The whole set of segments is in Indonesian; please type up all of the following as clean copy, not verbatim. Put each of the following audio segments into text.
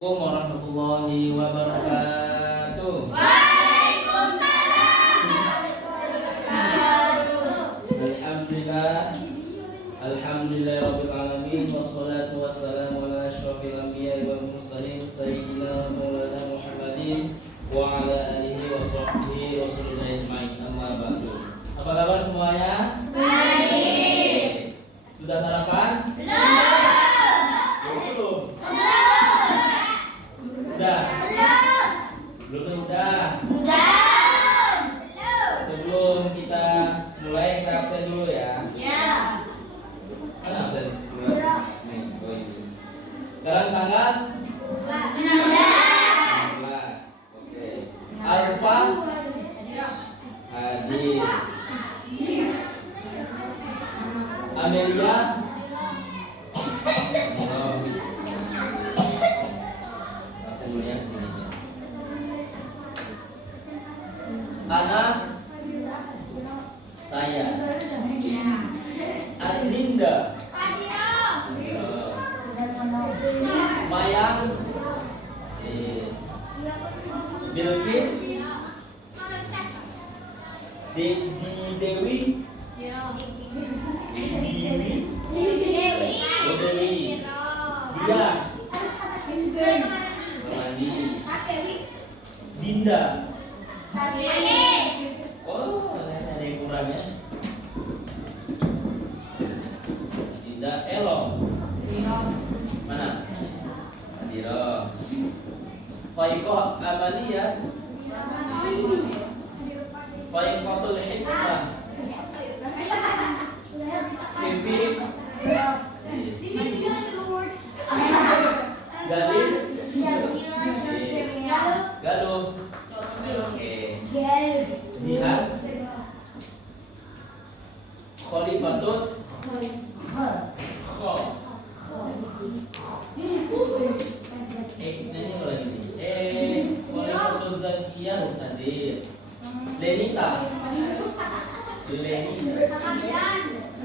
Warahmatullahi wabarakatuh. Alhamdulillah, alhamdulillahirabbil alamin, wassalatu wassalamu ala asyrofil anbiya'i wal mursalin sayyidina maulana Muhammadin wa ala alihi wa sahbihi rasulillah ajmain. Amma ba'du. Apa kabar semuanya? Baik. Sudah sarapan? Belum. Udah? Belum. Sebelum kita mulai, kita absen dulu ya. Mana absen? Nih, oh ini. Sekarang tanggal 16. Oke. Alfa hadir. Amelia Ana saya Adinda Mayang Bilqis Dewi Dia Melani Dinda. Oh, ada yang kurang ya. Dinda Elong. Mana? Adiro. Faikoh Amalia. Faikotul Hikmah. Vivi. Galih. Galuh. Oke. Jihad. Khalifatus. Ini lagi nih. Khalifatus Zakiyah hadir. Lenita.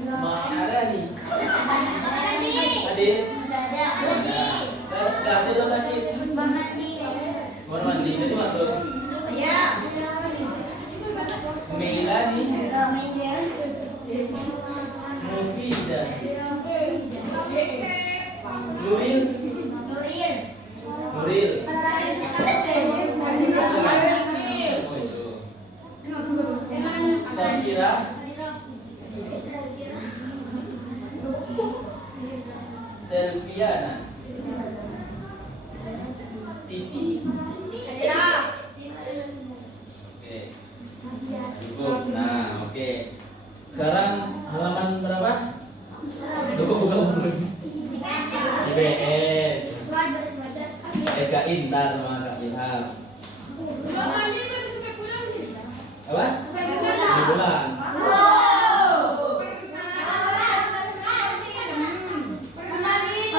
Maharani. Hadir. Tapi itu sakit. Mandi itu masuk. Melani. Mufidah. Nuril. Safira. Selviana. Siti. Oke. Cukup. Nah, oke. Sekarang halaman berapa? BS. SKI ntar sama Kak Ilham. Apa? Di bulan.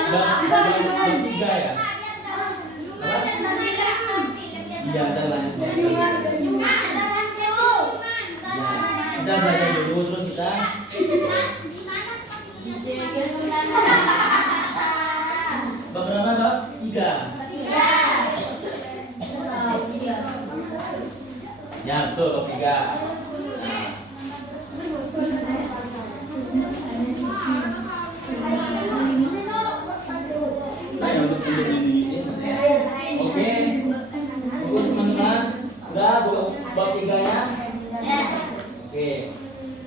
Bab 3 ya? Apa? Iya, ntar lanjut. Kita belajar dulu terus kita. Bab berapa, Bab? 3. Ya, betul, bab 3. Nah, untuk ini. Oke. Bagus teman-teman. Udah bab 3-nya? Oke.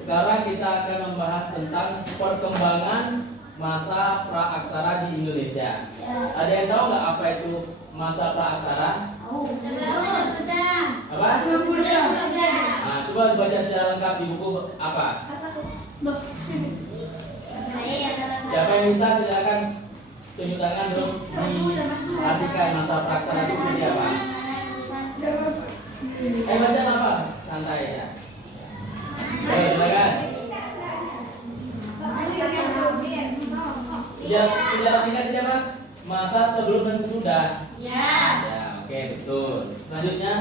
Sekarang kita akan membahas tentang perkembangan masa praaksara di Indonesia. Ada yang tahu nggak apa itu masa praaksara? Apa? Nah, coba baca secara lengkap di buku apa? Siapa yang bisa silakan tunjuk tangan terus diartikan masa praaksara itu seperti apa? Baca apa? Santai ya. Silakan. Sejarah singkat aja Pak. Masa sebelum dan sesudah. Ya, oke, betul. Selanjutnya.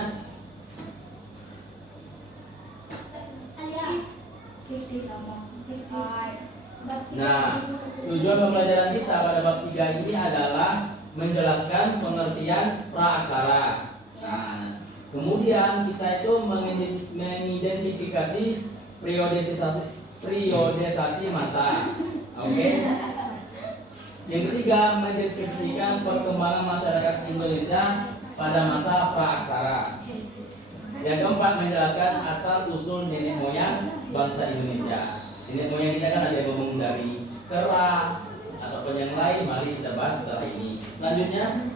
Nah, tujuan pembelajaran kita pada bab 3 ini adalah menjelaskan pengertian praaksara. Nah, kemudian kita itu mengidentifikasi periodisasi massa. Oke. Yang ketiga, mendeskripsikan perkembangan masyarakat Indonesia pada masa praaksara. Yang keempat, menjelaskan asal usul nenek moyang bangsa Indonesia. Nenek moyang kita kan ada yang ngomong dari kera ataupun yang lain. Mari kita bahas setelah ini. Selanjutnya,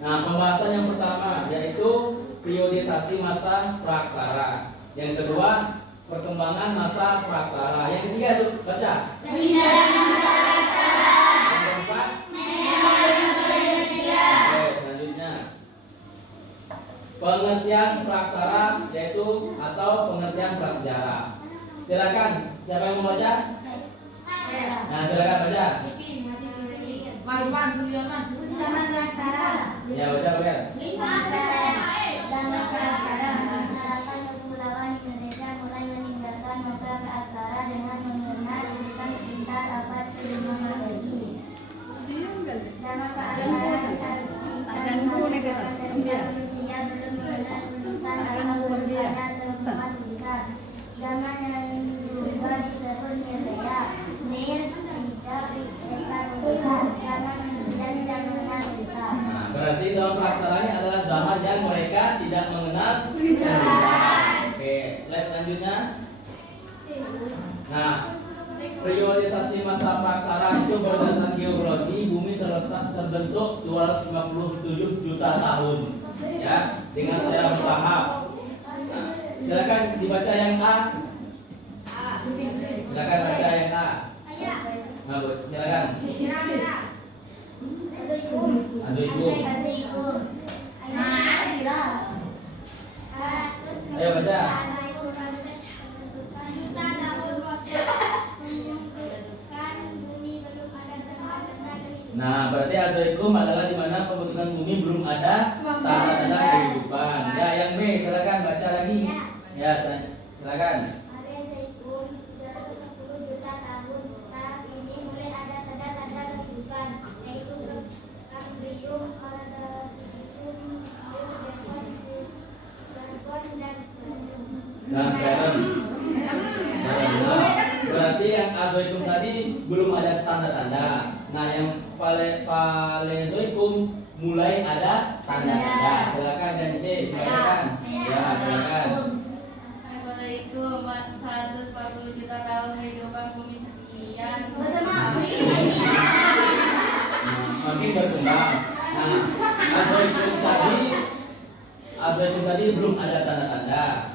nah pembahasan yang pertama yaitu periodisasi masa praaksara. Yang kedua, perkembangan masa praaksara. Yang ketiga tuh baca. Peninggalan masa praaksara. Yang keempat, nenek moyang Indonesia. Oke, selanjutnya. Pengertian praaksara yaitu atau pengertian prasejarah. Silakan, siapa yang mau baca? Nah, silakan baca. Zaman praaksara. Ya, baca Bagas. Zaman praaksara, masyarakat kepulauan Indonesia mulai meninggalkan masa praaksara dengan mengenal tulisan pintar abad ke-5 Masehi. Zaman praaksara diartikan manusia belum mengenal tulisan atau belum ada temuan tulisan. Zaman yang juga disebut Nilea, Nil tidak mereka tulisan. Zaman manusia tidak mengenal tulisan. Nah, berarti zaman praaksara ini adalah zaman yang mereka tidak mengenal tulisan. Oke, slide selanjutnya. Nah, periodisasi masa praaksara itu berdasarkan geologi bumi terbentuk 257 juta tahun, ya, dengan secara bertahap. Nah, silakan dibaca yang A. Silakan baca yang A. Nah, silakan. Azoikum. Ayo baca. Nah, berarti Azoikum adalah di mana pembentukan bumi belum ada tanda-tanda kehidupan. Ya, yang B, silakan baca lagi. Ya, silakan. Nah, berarti yang Azoikum tadi belum ada tanda-tanda. Nah, yang Paleozoikum mulai ada tanda-tanda. Silakan dan C dibacakan. Ya, silakan. Assalamualaikum, 140 juta tahun kehidupan bumi sekian. Nah, makin berkembang. Nah, Azoikum tadi belum ada tanda-tanda.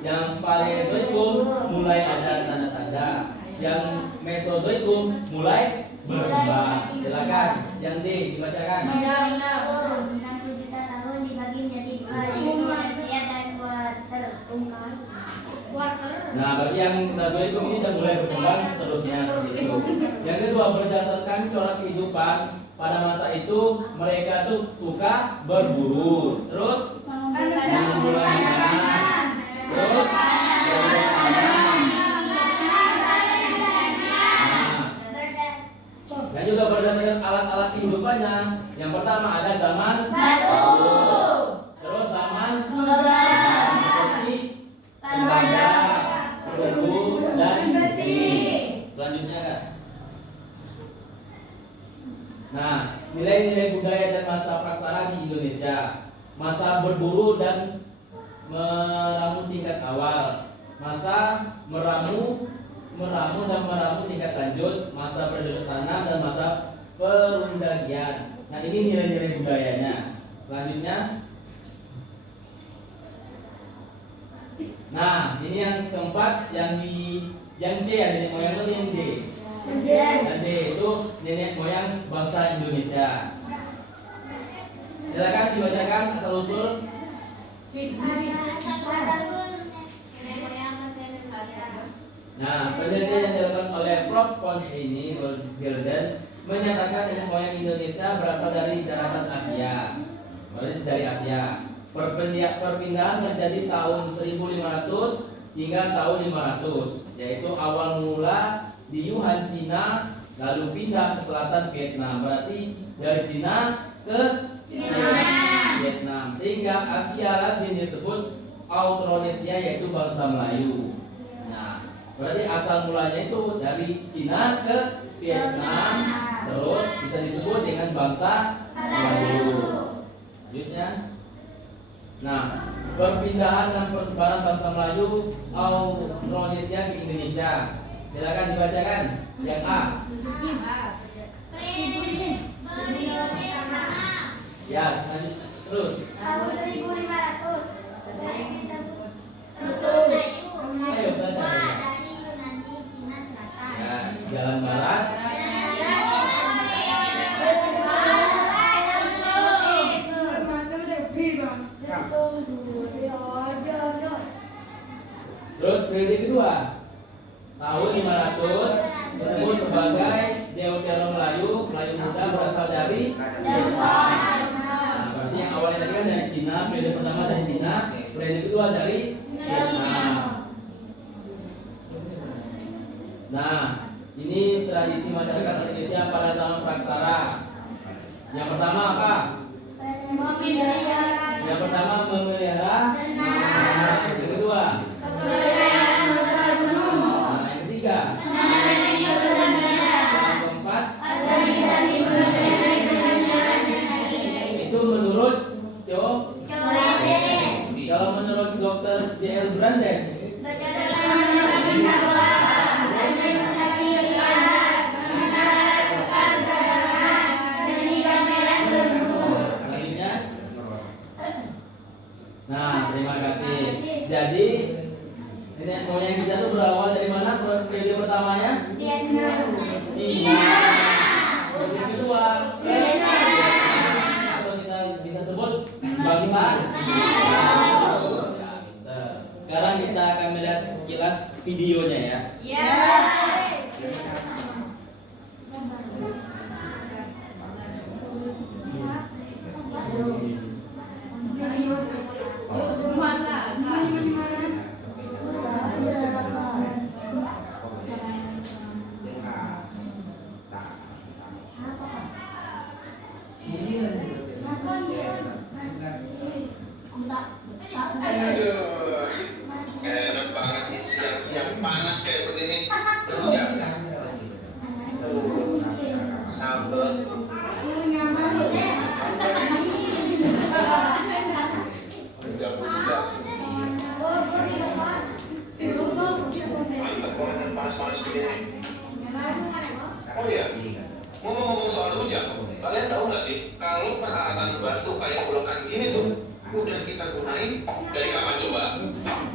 Yang Paleozoikum mulai ada tanda-tanda. Yang Mesozoikum mulai berkembang. Silakan. Yang D dibacakan. 60 juta tahun dibagi menjadi 2, yaitu Persia dan Quarter. Nah, bagi yang Mesozoikum ini sudah mulai berkembang seterusnya seperti itu. Yang kedua, berdasarkan corak kehidupan pada masa itu mereka tuh suka berburu. Terus mengumpulkan makanan. Terus dan juga berdasarkan alat-alat kehidupannya. Yang pertama ada zaman batu, terus zaman seperti tembaga, perunggu, dan besi. Selanjutnya Kak. Nah, nilai-nilai budaya dan masa praksara di Indonesia. Masa berburu dan meramu tingkat awal, masa meramu dan meramu tingkat lanjut, masa bercocok tanam dan masa perundagian. Nah, ini nilai-nilai budayanya. Selanjutnya, nah ini yang keempat, yang C ya, nenek moyang itu yang D. Dan D itu nenek moyang bangsa Indonesia. Silakan dibacakan asal usul. Nah, penelitian yang dilakukan oleh Prof. Konheini Golden menyatakan nenek moyang Indonesia berasal dari daratan Asia. Dari Asia. Perpindahan terjadi tahun 1500 hingga tahun 500, yaitu awal mula di Wuhan, Cina, lalu pindah ke selatan Vietnam. Berarti dari Cina ke Vietnam. Sehingga Asia lazim disebut Austronesia, yaitu bangsa Melayu. Nah, berarti asal mulanya itu dari Cina ke Vietnam, terus bisa disebut dengan bangsa Melayu. Selanjutnya, nah, perpindahan dan persebaran bangsa Melayu Austronesia ke Indonesia. Silakan dibacakan. Yang A. Ya, lanjut terus. Tahun 1500. Ayo baca. Dari Yunani, Cina Selatan. Ya, jalan barat. Terus periode kedua, tahun 500 disebut sebagai Deutero Melayu. Melayu muda berasal dari Desa. Nah, berarti yang awalnya tadi kan dari Cina, periode pertama dari Cina, periode kedua dari Vietnam. Nah, ini tradisi masyarakat Indonesia pada zaman praksara. Yang pertama apa? Yang pertama memelihara. Nah, yang kedua. Nah, yang ketiga. Yang keempat. Itu menurut kalau menurut Dr. J.L. Brandes. Selanjutnya. Nah, terima kasih. Jadi nenek moyang kita tuh berawal dari mana? Periode pertamanya? Cina. Periode kedua atau kita bisa sebut bangsa. Ya, pinter. Sekarang kita akan melihat sekilas videonya ya. Aduh, enak banget nih siang-siang panas kayak begini. Rujak, sambal, rujak. Mantap banget dan panas-panas begini. Oh iya, ngomong-ngomong soal rujak, kalian tahu nggak sih kalau peralatan batu kayak ulekan gini tuh udah kita gunain dari kapan coba?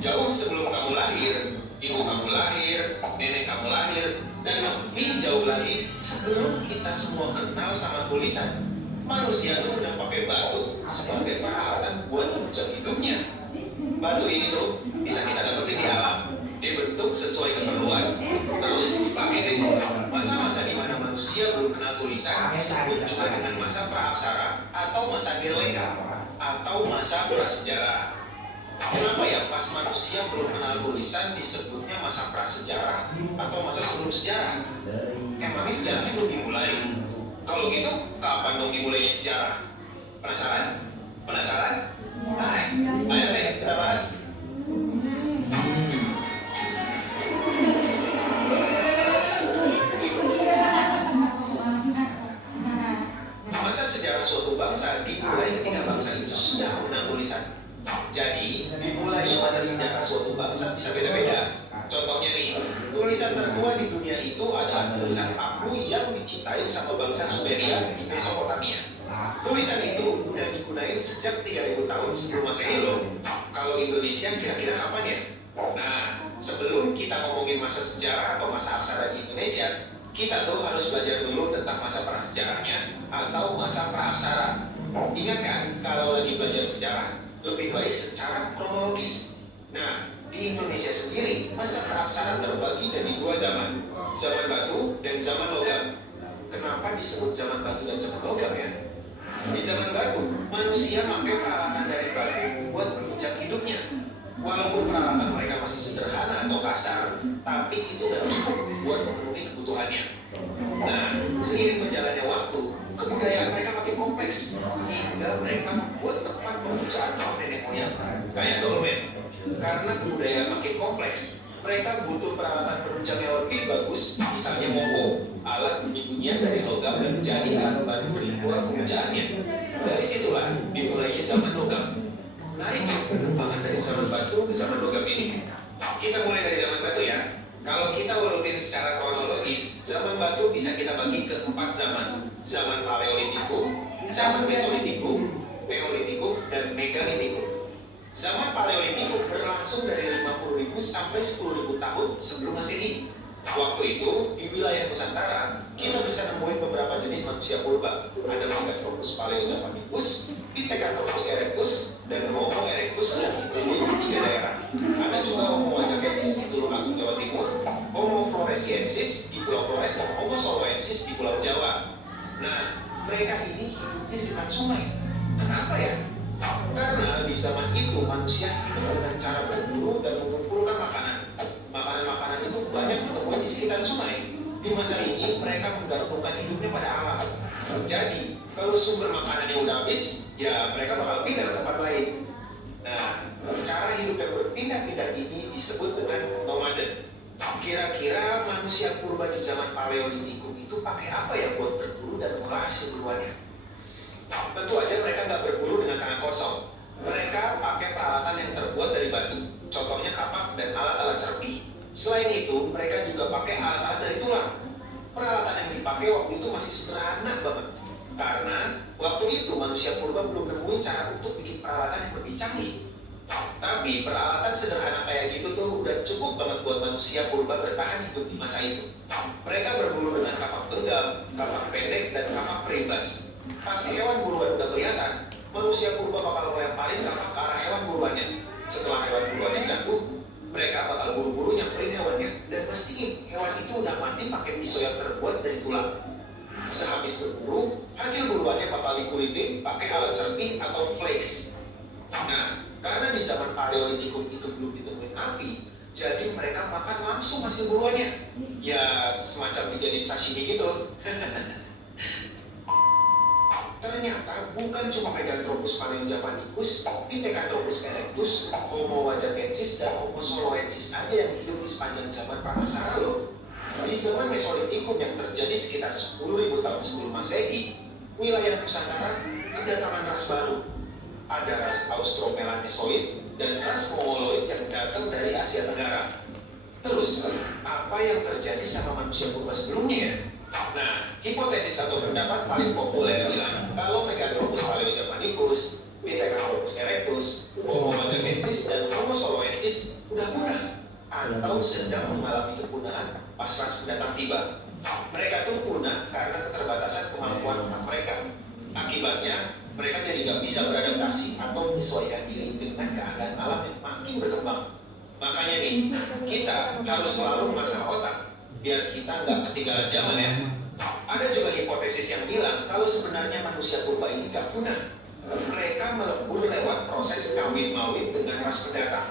Jauh sebelum kamu lahir, ibu kamu lahir, nenek kamu lahir, dan lebih jauh lagi sebelum kita semua kenal sama tulisan. Manusia tuh udah pakai batu sebagai peralatan buat menunjang hidupnya. Batu ini tuh bisa kita dapetin di alam, dibentuk sesuai keperluan, terus dipakai deh. Masa-masa di mana manusia belum kenal tulisan disebut juga dengan masa praaksara atau masa nirleka atau masa prasejarah. Kenapa ya pas manusia belum kenal tulisan disebutnya masa prasejarah atau masa sebelum sejarah? Emangnya sejarahnya belum dimulai? Kalau gitu, kapan dong dimulainya sejarah? Penasaran? Penasaran? Ayo deh, kita bahas. Masa sejarah suatu bangsa dimulai ketika bangsa itu sudah mengenal tulisan. Jadi, dimulainya masa sejarah suatu bangsa bisa beda-beda. Contohnya nih, tulisan tertua di dunia itu adalah tulisan Apu yang dicintai sama bangsa Sumeria di Mesopotamia. Tulisan itu udah digunain sejak 3000 tahun sebelum Masehi loh. Kalau Indonesia kira-kira kapan ya? Nah, sebelum kita ngomongin masa sejarah atau masa aksara di Indonesia, kita tuh harus belajar dulu tentang masa prasejarahnya atau masa praaksara. Ingat kan, kalau lagi belajar sejarah, lebih baik secara kronologis. Nah, di Indonesia sendiri, masa praaksara terbagi jadi dua zaman, zaman batu dan zaman logam. Kenapa disebut zaman batu dan zaman logam ya? Di zaman batu, manusia pakai peralatan dari batu buat menunjang hidupnya. Walaupun peralatan mereka masih sederhana atau kasar, tapi itu udah cukup buat memenuhi kebutuhannya. Nah, seiring berjalannya waktu, kebudayaan mereka makin kompleks sehingga mereka membuat tempat pemujaan kaum nenek moyang kayak dolmen. Karena kebudayaan makin kompleks, mereka butuh peralatan penunjang yang lebih bagus, misalnya moho, alat bunyi-bunyian dari logam dan menjadi alat bantu ritual pemujaannya. Dari situlah dimulainya zaman logam. Naiknya perkembangan dari zaman batu ke zaman logam ini. Kita mulai dari zaman batu ya. Kalau kita urutin secara kronologis, zaman batu bisa kita bagi ke 4 zaman. Zaman Paleolitikum, zaman Mesolitikum, Neolitikum, dan Megalitikum. Zaman Paleolitikum berlangsung dari 50.000 sampai 10.000 tahun sebelum Masehi. Waktu itu, di wilayah Nusantara, kita bisa nemuin beberapa jenis manusia purba. Ada Megatropus paleojavanicus, Pithecanthropus erectus, dan Homo erectus yang berwujud di 3 daerah. Ada juga Homo ajacensis di Tulung Agung, Jawa Timur, Homo floresiensis di Pulau Flores, dan Homo soloensis di Pulau Jawa. Nah, mereka ini hidupnya di dekat sungai. Kenapa ya? Karena di zaman itu manusia hidup dengan cara berburu dan mengumpulkan makanan. Makanan-makanan itu banyak ditemukan di sekitar sungai. Di masa ini mereka menggantungkan hidupnya pada alam. Jadi, kalau sumber makanannya udah habis, ya mereka bakal pindah ke tempat lain. Nah, cara hidup yang berpindah-pindah ini disebut dengan nomaden. Kira-kira manusia purba di zaman Paleolitikum itu pakai apa ya buat berburu dan mengolah hasil buruannya? Tentu aja mereka nggak berburu dengan tangan kosong. Mereka pakai peralatan yang terbuat dari batu, contohnya kapak dan alat-alat serpih. Selain itu, mereka juga pakai alat-alat dari tulang. Peralatan yang dipakai waktu itu masih sederhana banget. Karena waktu itu manusia purba belum nemuin cara untuk bikin peralatan yang lebih canggih. Tapi peralatan sederhana kayak gitu tuh udah cukup banget buat manusia purba bertahan hidup di masa itu. Mereka berburu dengan kapak genggam, kapak pendek, dan kapak peribas. Pas hewan buruan udah kelihatan, manusia purba bakal ngelemparin kapak ke arah hewan buruannya. Setelah hewan buruannya jatuh, mereka bakal buru-buru nyamperin hewannya dan pastiin hewan itu udah mati pakai pisau yang terbuat dari tulang. Sehabis berburu, hasil buruannya bakal dikulitin pakai alat serpih atau flakes. Nah, karena di zaman Paleolitikum itu belum ditemuin api, jadi mereka makan langsung hasil buruannya. Ya, semacam dijadiin sashimi gitu. Ternyata bukan cuma Megatropus paleojavanicus, Pithecanthropus erectus, Homo ajacensis, dan Homo soloensis aja yang hidup di sepanjang zaman Pramasara loh. Di zaman Mesolitikum yang terjadi sekitar 10.000 tahun sebelum Masehi, wilayah Nusantara kedatangan ras baru. Ada ras Austromelanesoid dan ras Mongoloid yang datang dari Asia Tenggara. Terus, apa yang terjadi sama manusia purba sebelumnya? Nah, hipotesis atau pendapat paling populer bilang kalau Megatropus paleojavanicus, Pithecanthropus erectus, Homo ajacensis, dan Homo soloensis udah punah atau sedang mengalami kepunahan pas ras pendatang tiba. Mereka tuh punah karena keterbatasan kemampuan otak mereka. Akibatnya, mereka jadi nggak bisa beradaptasi atau menyesuaikan diri dengan keadaan alam yang makin berkembang. Makanya nih, kita harus selalu mengasah otak biar kita nggak ketinggalan zaman ya. Ada juga hipotesis yang bilang kalau sebenarnya manusia purba ini nggak punah. Mereka melebur lewat proses kawin-mawin dengan ras pendatang.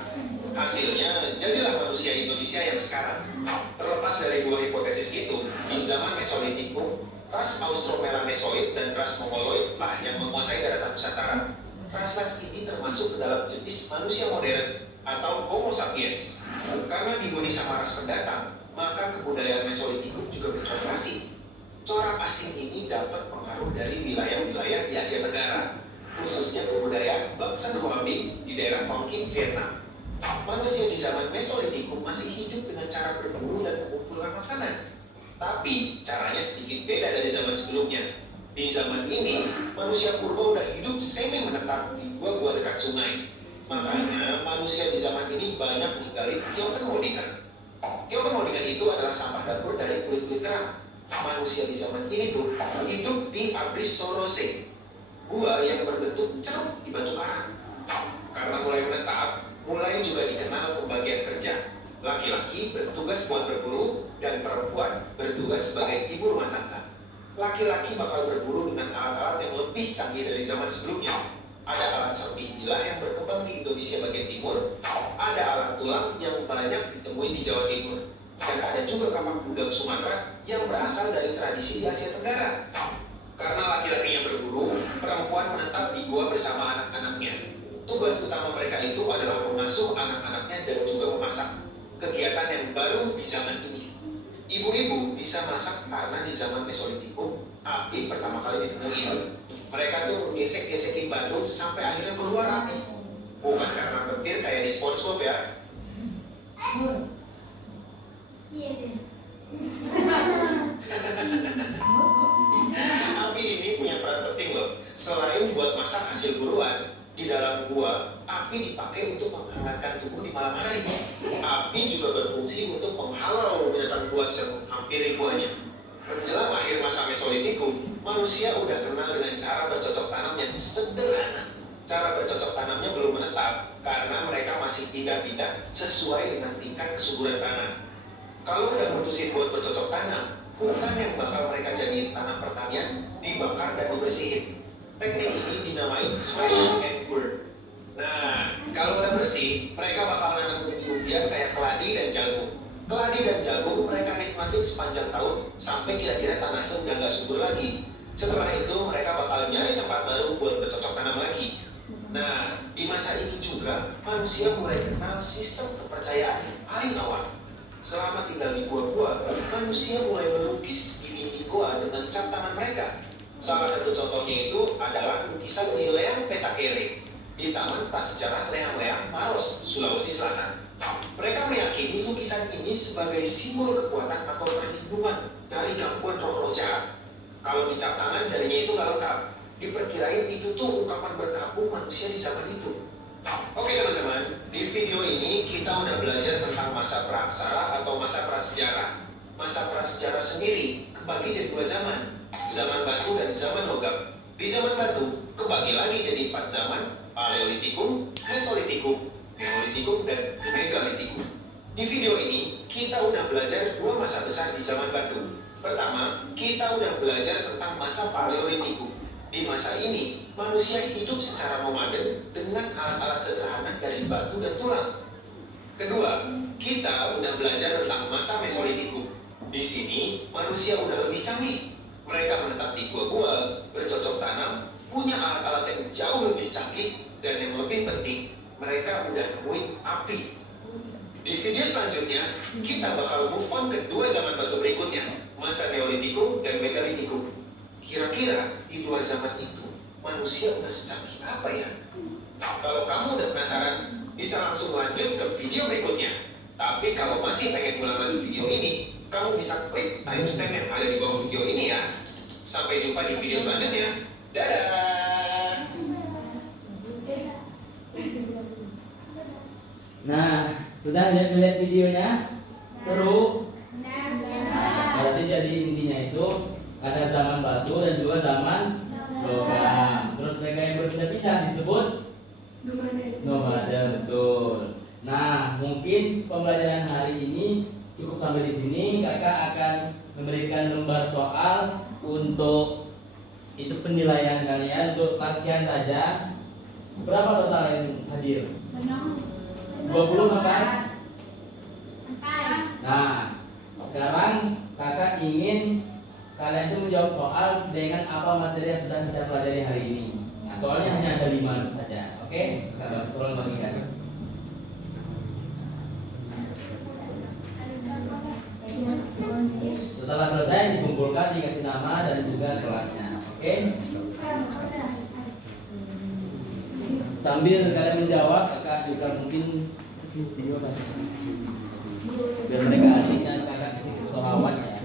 Hasilnya, jadilah manusia Indonesia yang sekarang. Terlepas dari dua hipotesis itu, di zaman Mesolitikum, ras Austromelanesoid dan ras Mongoloid lah yang menguasai daratan Nusantara. Ras-ras ini termasuk ke dalam jenis manusia modern atau Homo sapiens. Karena dihuni sama ras pendatang, maka kebudayaan Mesolitikum juga bervariasi. Corak asing ini dapat pengaruh dari wilayah-wilayah di Asia Tenggara, khususnya kebudayaan bangsa Noabi di daerah Tonkin, Vietnam. Manusia di zaman Mesolitikum masih hidup dengan cara berburu dan mengumpulkan makanan. Tapi caranya sedikit beda dari zaman sebelumnya. Di zaman ini, manusia purba udah hidup semi menetap di gua-gua dekat sungai. Makanya manusia di zaman ini banyak ninggalin Kyoken Modingan itu adalah sampah dapur dari kulit-kulit kerang. Manusia di zaman ini tuh hidup di Abris Sorose, gua yang berbentuk ceruk di batu karang. Karena mulai menetap, mulai juga dikenal pembagian kerja. Laki-laki bertugas buat berburu dan perempuan bertugas sebagai ibu rumah tangga. Laki-laki bakal berburu dengan alat-alat yang lebih canggih dari zaman sebelumnya. Ada alat serpih nila yang berkembang di Indonesia bagian timur, ada alat tulang yang banyak ditemui di Jawa Timur, dan ada juga kapak budam Sumatera yang berasal dari tradisi di Asia Tenggara. Karena laki-lakinya berburu, perempuan menetap di gua bersama anak-anaknya. Tugas utama mereka itu adalah mengasuh anak-anaknya dan juga memasak. Kegiatan yang baru di zaman ini. Ibu-ibu bisa masak karena di zaman Mesolitikum, api pertama kali ditemuin. Mereka tuh gesek-gesekin batu sampai akhirnya keluar api. Bukan karena petir kayak di SpongeBob ya. Iya deh. Api ini punya peran penting loh. Selain buat masak hasil buruan, di dalam gua, api dipakai untuk menghangatkan tubuh di malam hari. Api juga berfungsi untuk menghalau binatang buas yang menghampiri guanya. Menjelang akhir masa Mesolitikum, manusia udah kenal dengan cara bercocok tanam yang sederhana. Cara bercocok tanamnya belum menetap karena mereka masih pindah-pindah sesuai dengan tingkat kesuburan tanah. Kalau udah mutusin buat bercocok tanam, hutan yang bakal mereka jadiin tanah pertanian dibakar dan dibersihin. Teknik ini dinamai smash and burn. Nah, kalau udah bersih, mereka bakal nanam umbi-umbian kayak keladi dan jagung. Keladi dan jagung mereka nikmatin sepanjang tahun sampai kira-kira tanah itu udah nggak subur lagi. Setelah itu mereka bakal nyari tempat baru buat bercocok tanam lagi. Nah, di masa ini juga manusia mulai kenal sistem kepercayaan yang paling awal. Selama tinggal di gua-gua, manusia mulai melukis di dinding gua dengan cap tangan mereka. Salah satu contohnya itu adalah lukisan di Leang Petakere di Taman Prasejarah Leang-Leang, Maros, Sulawesi Selatan. Mereka meyakini lukisan ini sebagai simbol kekuatan atau perlindungan dari gangguan roh-roh jahat. Kalau dicap tangan jadinya itu nggak lengkap. Diperkirain itu tuh ungkapan berkabung manusia di zaman itu. Oke teman-teman, di video ini kita udah belajar tentang masa praksara atau masa prasejarah. Masa prasejarah sendiri kebagi jadi dua zaman. Zaman batu dan zaman logam. Di zaman batu kebagi lagi jadi 4 zaman: Paleolitikum, Mesolitikum, Neolitikum, dan Megalitikum. Di video ini kita udah belajar dua masa besar di zaman batu. Pertama, kita udah belajar tentang masa Paleolitikum. Di masa ini, manusia hidup secara nomaden dengan alat-alat sederhana dari batu dan tulang. Kedua, kita udah belajar tentang masa Mesolitikum. Di sini, manusia udah lebih canggih. Mereka menetap di gua-gua, bercocok tanam, punya alat-alat yang jauh lebih canggih, dan yang lebih penting, mereka udah nemuin api. Di video selanjutnya, kita bakal move on ke dua zaman batu berikutnya, masa Neolitikum dan Megalitikum. Kira-kira di dua zaman itu, manusia udah secanggih apa ya? Nah, kalau kamu udah penasaran, bisa langsung lanjut ke video berikutnya. Tapi kalau masih pengen ulang lagi video ini, kamu bisa klik timestamp yang ada di bawah video ini ya. Sampai jumpa di video selanjutnya. Dadah! Nah, sudah lihat videonya? Seru? Berarti jadi intinya itu ada zaman batu dan juga zaman logam. Terus mereka yang berpindah-pindah disebut nomaden, betul. Nah, mungkin pembelajaran hari ini cukup sampai di sini. Kakak akan memberikan lembar soal untuk itu penilaian kalian untuk latihan saja. Berapa total yang hadir? 20 kakak? Nah, sekarang kakak ingin kalian itu menjawab soal dengan apa materi yang sudah kita pelajari hari ini. Nah, soalnya hanya ada 5 saja. Oke? Kakak tolong bagikan. Setelah selesai dikumpulkan, dikasih nama dan juga kelasnya. Oke? Sambil kalian menjawab, kakak juga mungkin kasih video kan, biar mereka asik dan kakak kasih soalan ya.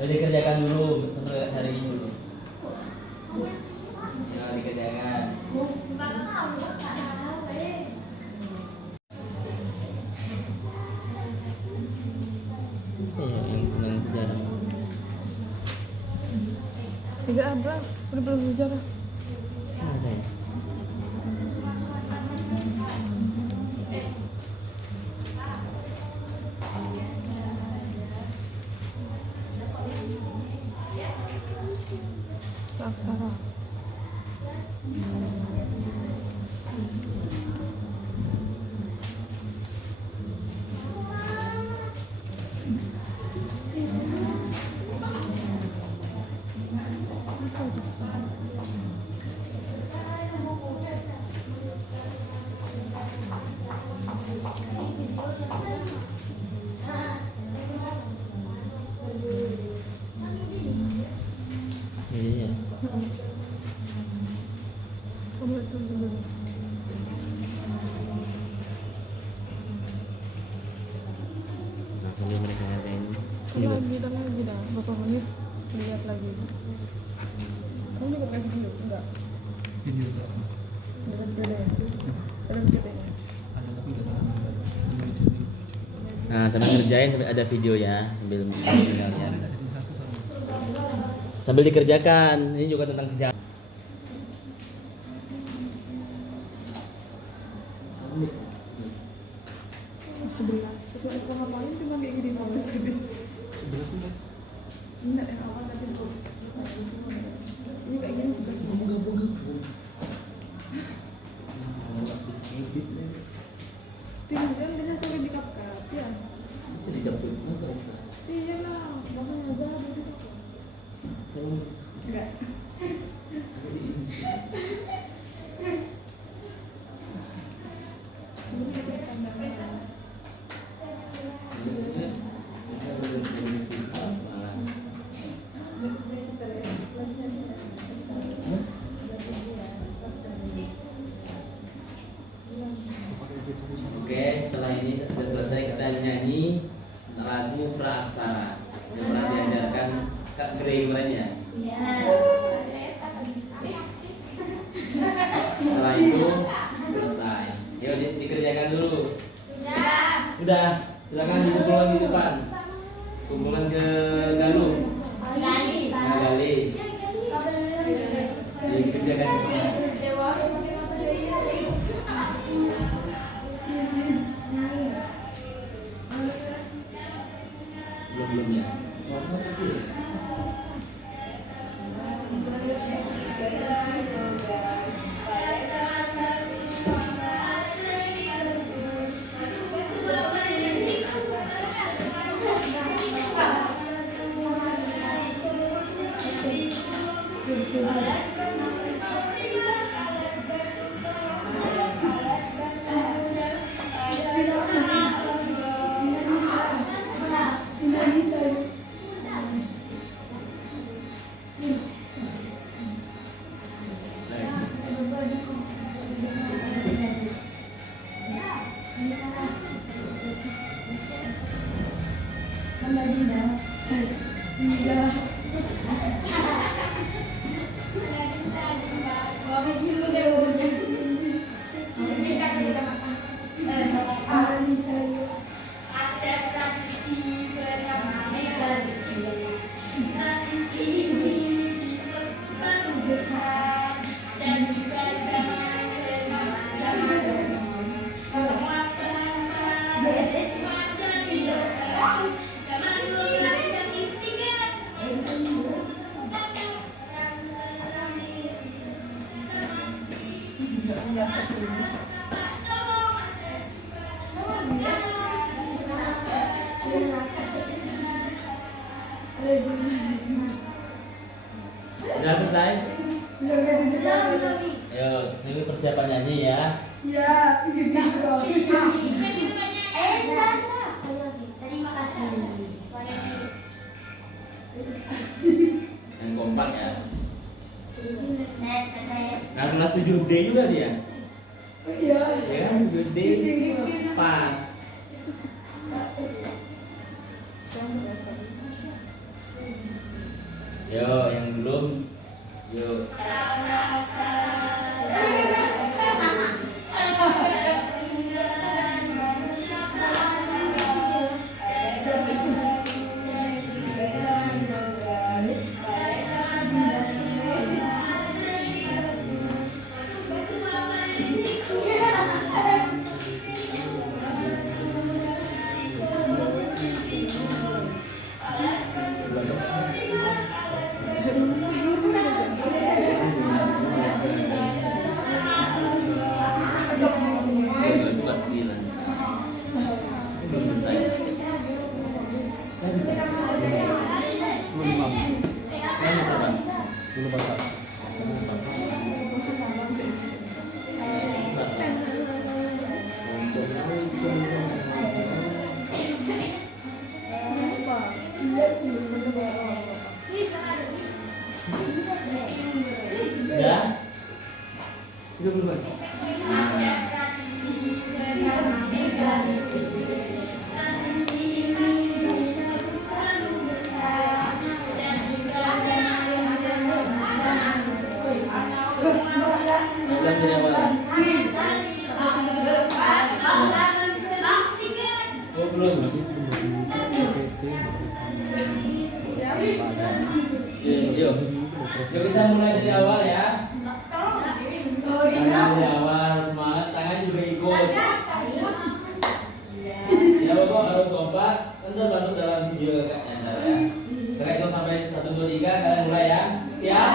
Ayo dikerjakan dulu, sampai hari ini dulu. Ya, dikerjakan. Yang sejarah. Tidak ada, udah belum sejarah. Ada ya. Aksara. Iya. Kamu itu sebelum. Nah, kalau mereka ngerjain Bilang lagi dah, berapa menit lihat lagi. Kamu juga pakai video? Enggak. Video tuh Dengan gede. Dengan gede. ada tapi nggak tahu. Nah, sambil ngerjain sambil ada video ya, sambil kalian. Jadi satu sama. Sambil dikerjakan. Ini juga tentang sejarah. Sebelah. Sebelah kamar lain cuma kayak gini banget gede. 11 menit. Enggak yang awal tadi tuh. Ini kayak gini sebelah. Tinggal dia tuh di CapCut ya. Bisa dijawab selesai. Iya lah, makanya ada di enggak. Oke, setelah ini sudah selesai kita nyanyi lagu Praksara yang pernah diajarkan Kak Gregoren ya. Setelah itu selesai. Yuk dikerjakan dulu. Udah, silakan dikumpulkan di depan. Kumpulan ke Galuh. Nah, Gali. Dikerjakan. Belum ya. Sudah selesai? Ayo, ini persiapan nyanyi ya. Terima kasih. Yang kompak ya. Nah, kelas 7D juga dia. Iya. Ya, 7D pas. Yo, yang belum. Yo. Itu kelas 9. Belum selesai. Saya bisa. 10 Saya bisa, Bang. 10 bahasa. Ya? Itu belum, Bang. Udah dari awal. Oh, belum. Yuk. Yuk kita mulai dari awal ya. Tangan dari awal, semangat, tangan juga ikut. Ya Bapak harus kompak, ntar masuk dalam video kakaknya ntar ya. Kakak itu sampai 1, 2, 3, kalian mulai ya. Siap?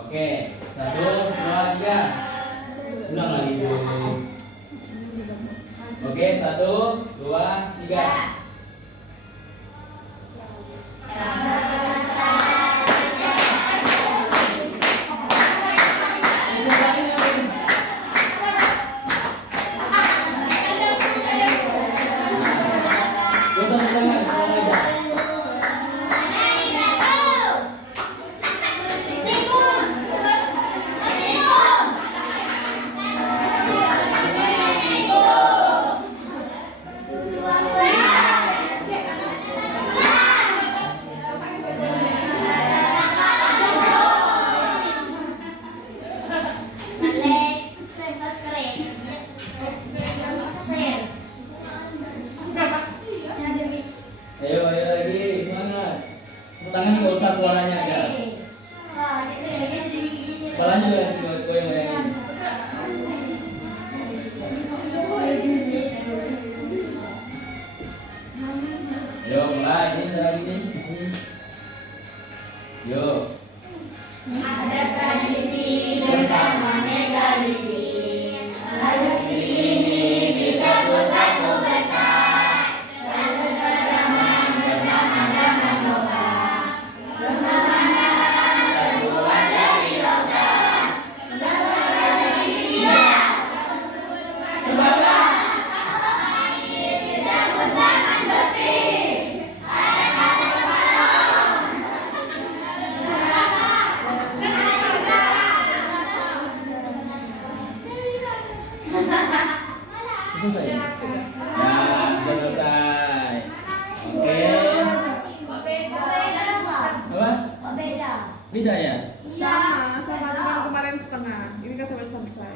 Oke, 1, 2, 3. Ulang lagi. Oke, 1, 2, 3. Ayo lagi, semangat. Tangan nggak usah suaranya aja. Kepalanya juga goyang-goyangin. Yo, mulai. Ini bentar lagi nih. Yo. Ada tradisi bersama megalitik. Ada di sini bisa berbatu besar. Lalu berteman bersama-sama coba. Bermana terbuat dari logam. Dapat rezeki tidak. Berbangga. Kita bertangan bersih. Selesai. Ya, sudah selesai. Oke. Apa? Beda ya? Sama dengan kemarin setengah. Ini kan sampai selesai.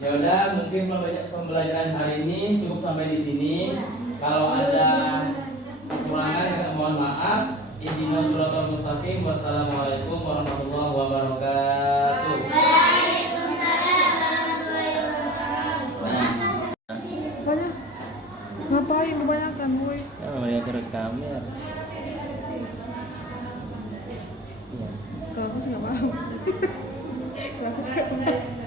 Ya udah, mungkin pembelajaran hari ini cukup sampai di sini. Kalau ada kekurangan, mohon maaf. Ihdinas shiratal mustaqim. Wassalamualaikum warahmatullahi wabarakatuh. Banyak. Ngapain kebanyakan, woi? Ya, namanya kerekam ya. Kalau aku sih nggak paham. Kalau aku sih nggak paham.